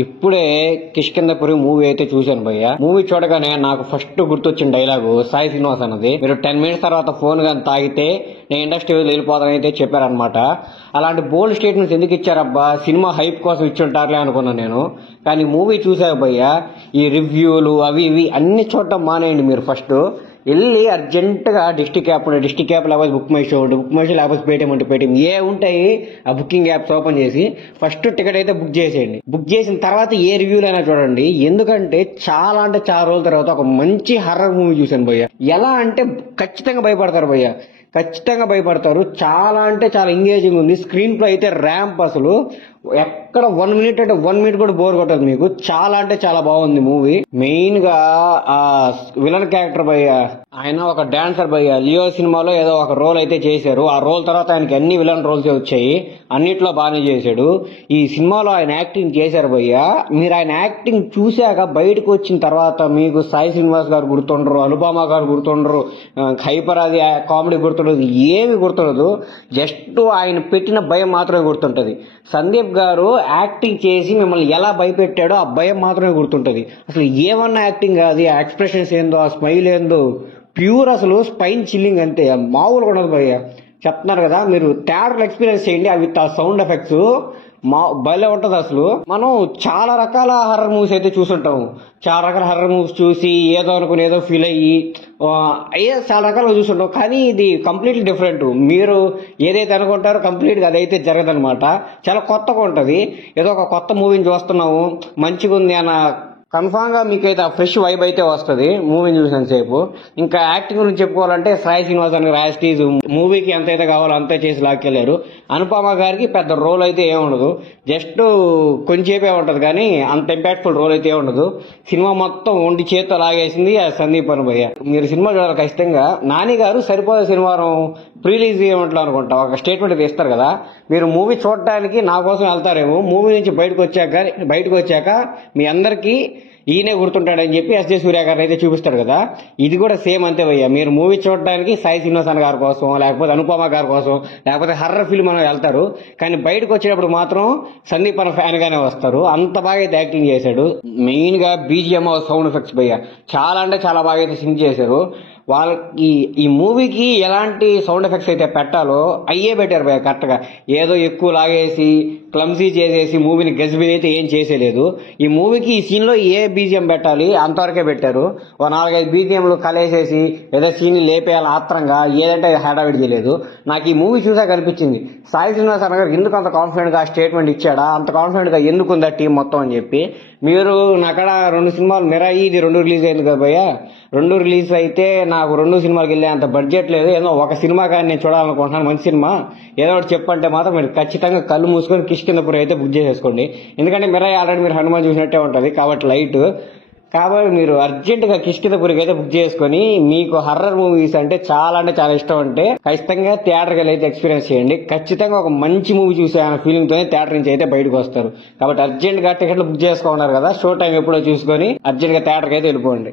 ఇప్పుడే కిష్కింధపురి మూవీ అయితే చూశాను భయ్య. మూవీ చూడగానే నాకు ఫస్ట్ గుర్తొచ్చిన డైలాగు సాయి శ్రీనివాస్ అన్నది, మీరు 10 మినిట్స్ తర్వాత ఫోన్ గాని తాగితే నేను ఇండస్ట్రీ వెళ్ళిపోతానని అయితే చెప్పారనమాట. అలాంటి బోల్డ్ స్టేట్మెంట్స్ ఎందుకు ఇచ్చారబ్బా, సినిమా హైప్ కోసం ఇచ్చుంటారులే అనుకున్నాను నేను. కానీ మూవీ చూసాక భయ్య, ఈ రివ్యూలు అవి ఇవి అన్ని చూడటం మానేయండి. మీరు ఫస్ట్ వెళ్ళి అర్జెంట్ గా డిస్ట్రిక్ట్ యాప్ లేకపోతే బుక్ మై షో లేకపోతే పేటీఎం అంటే పేటీఎం ఏ ఉంటాయి ఆ బుకింగ్ యాప్స్ ఓపెన్ చేసి ఫస్ట్ టికెట్ అయితే బుక్ చేసేయండి. బుక్ చేసిన తర్వాత ఏ రివ్యూలు అయినా చూడండి. ఎందుకంటే చాలా రోజుల తర్వాత ఒక మంచి హర్రర్ మూవీ చూశాను భయ్య. ఎలా అంటే ఖచ్చితంగా భయపడతారు భయ్య, ఖచ్చితంగా భయపడతారు. చాలా అంటే చాలా ఎంగేజింగ్ ఉంది. స్క్రీన్ ప్లే అయితే ర్యాంప్, అసలు ఎక్కడ 1 మినిట్ అంటే 1 మినిట్ కూడా బోర్ కొట్టదు మీకు. చాలా అంటే చాలా బాగుంది మూవీ. మెయిన్ గా ఆ విలన్ క్యారెక్టర్ భయ్య, ఆయన ఒక డాన్సర్ భయ్య. లియో సినిమాలో ఏదో ఒక రోల్ అయితే చేశారు. ఆ రోల్ తర్వాత ఆయనకి అన్ని విలన్ రోల్స్ వచ్చాయి, అన్నిట్లో బాగానే చేశాడు. ఈ సినిమాలో ఆయన యాక్టింగ్ చేశారు భయ్య. మీరు ఆయన యాక్టింగ్ చూశాక బయటకు వచ్చిన తర్వాత మీకు సాయి శ్రీనివాస్ గారు గుర్తుండరు, అనుపమ గారు గుర్తుండరు, హైపర్ అది కామెడీ గుర్తుండదు, ఏమి గుర్తుండదు. జస్ట్ ఆయన పెట్టిన భయం మాత్రమే గుర్తుంటది. సందీప్ గారు యాక్టింగ్ చేసి మిమ్మల్ని ఎలా భయపెట్టాడో ఆ భయం మాత్రమే గుర్తుంటది. అసలు ఏమన్నా యాక్టింగ్ కాదు, ఆ ఎక్స్ప్రెషన్స్ ఏందో, ఆ స్మైల్ ఏందో, ప్యూర్ అసలు స్పైన్ చిల్లింగ్ అంతే, మామూలుగా ఉండదు భయ్య. చెప్తున్నారు కదా, మీరు థియేటర్ ఎక్స్పీరియన్స్ చేయండి. అవి ఆ సౌండ్ ఎఫెక్ట్స్ భలే ఉంటది. అసలు మనం చాలా రకాల హర్రర్ మూవీస్ అయితే చూసుంటాము. చాలా రకాల హర్రర్ మూవీస్ చూసి ఏదో అనుకుని ఏదో ఫీల్ అయ్యి చాలా రకాలుగా చూసుంటాం. కానీ ఇది కంప్లీట్లీ డిఫరెంట్. మీరు ఏదైతే అనుకుంటారో కంప్లీట్ గా అదైతే జరగదనమాట. చాలా కొత్తగా ఉంటది. ఏదో ఒక కొత్త మూవీని చూస్తున్నాము, మంచిగా ఉంది అన్న కన్ఫామ్ గా మీకైతే ఆ ఫ్రెష్ వైబ్ అయితే వస్తుంది మూవీని చూసిన సేపు. ఇంకా యాక్టింగ్ గురించి చెప్పుకోవాలంటే సాయి శ్రీనివాస్ అని రాస్టీజ్ మూవీకి ఎంతైతే కావాలో అంతే చేసి లాక్కెళ్లారు. అనుపమ గారికి పెద్ద రోల్ అయితే ఏముండదు, జస్ట్ కొంచెంసేపే ఉంటది, కానీ అంత ఇంపాక్ట్ఫుల్ రోల్ అయితే ఉండదు. సినిమా మొత్తం ఒంటి చేత్తో లాగేసింది ఆ సందీప్ అనుభయ్య. మీరు సినిమా చూడాలి ఖచ్చితంగా. నాని గారు సరిపోయే శనివారం ప్రీలీజ్ ఇవ్వట్లు అనుకుంటా ఒక స్టేట్మెంట్ అయితే ఇస్తారు కదా. మీరు మూవీ చూడటానికి నా కోసం వెళ్తారేమో, మూవీ నుంచి బయటకు వచ్చాక మీ అందరికీ ఈయనే గుర్తుంటాడని చెప్పి ఎస్జే సూర్య గారిని అయితే చూపిస్తాడు కదా. ఇది కూడా సేమ్ అంతే భయ్య. మీరు మూవీ చూడడానికి సాయి శ్రీనివాస్ గారి కోసం, లేకపోతే అనుపమ గారి కోసం, లేకపోతే హర్రర్ ఫిల్మ్ అని వెళ్తారు. కానీ బయటకు వచ్చేటప్పుడు మాత్రం సందీప్ అన్న ఫ్యాన్ గానే వస్తారు. అంత బాగా అయితే యాక్టింగ్ చేశాడు. మెయిన్ గా బీజిఎం సౌండ్ ఎఫెక్ట్స్ భయ్య చాలా అంటే చాలా బాగా అయితే సింక్ చేశారు. వాళ్ళకి ఈ మూవీకి ఎలాంటి సౌండ్ ఎఫెక్ట్స్ అయితే పెట్టాలో అయ్యే పెట్టారు భయ్య కరెక్ట్ గా. ఏదో ఎక్కువ లాగేసి క్లమ్సీ చేసేసి మూవీని గజిబిజి అయితే ఏం చేసేలేదు. ఈ మూవీకి ఈ సీన్ లో ఏ బీజిఎం పెట్టాలి అంతవరకే పెట్టారు. ఓ 4-5 బీజిఎంలు కలేసేసి ఏదో సీన్ లేపేయాలి ఆత్రంగా ఏదంటే హడావిడి చేయలేదు. నాకు ఈ మూవీ చూసాక అనిపించింది, సాయి శ్రీనివాస్ గారు ఎందుకు అంత కాన్ఫిడెంట్ గా స్టేట్మెంట్ ఇచ్చాడా, అంత కాన్ఫిడెంట్ గా ఎందుకుందా టీం మొత్తం అని చెప్పి. మీరు నాకడ 2 సినిమాలు మిరాయి ఇది 2 రిలీజ్ అయింది కదా భయ్య. 2 రిలీజ్ అయితే నాకు 2 సినిమాకి వెళ్ళే అంత బడ్జెట్ లేదు. ఏదో ఒక సినిమా కానీ నేను చూడాలనుకుంటున్నాను, మంచి సినిమా ఏదో ఒకటి చెప్పంటే మాత్రం మీరు ఖచ్చితంగా కళ్ళు మూసుకొని కిష్కింధపురి అయితే బుక్ చేసేసుకోండి. ఎందుకంటే మిరాయి ఆల్రెడీ మీరు హనుమాన్ చూసినట్టే ఉంటది కాబట్టి లైట్. కాబట్టి మీరు అర్జెంట్ గా కిష్కింధపురికి అయితే బుక్ చేసుకుని, మీకు హర్రర్ మూవీస్ అంటే చాలా ఇష్టం అంటే ఖచ్చితంగా థియేటర్కి వెళ్ళి అయితే ఎక్స్పీరియన్స్ చేయండి. ఖచ్చితంగా ఒక మంచి మూవీ చూసే అనే ఫీలింగ్ తోనే థియేటర్ నుంచి అయితే బయటకు వస్తారు. కాబట్టి అర్జెంట్ గా టికెట్లు బుక్ చేసుకున్నారు కదా, షో టైం ఎప్పుడో చూసుకొని అర్జెంట్ గా థియేటర్కి అయితే వెళ్ళిపోండి.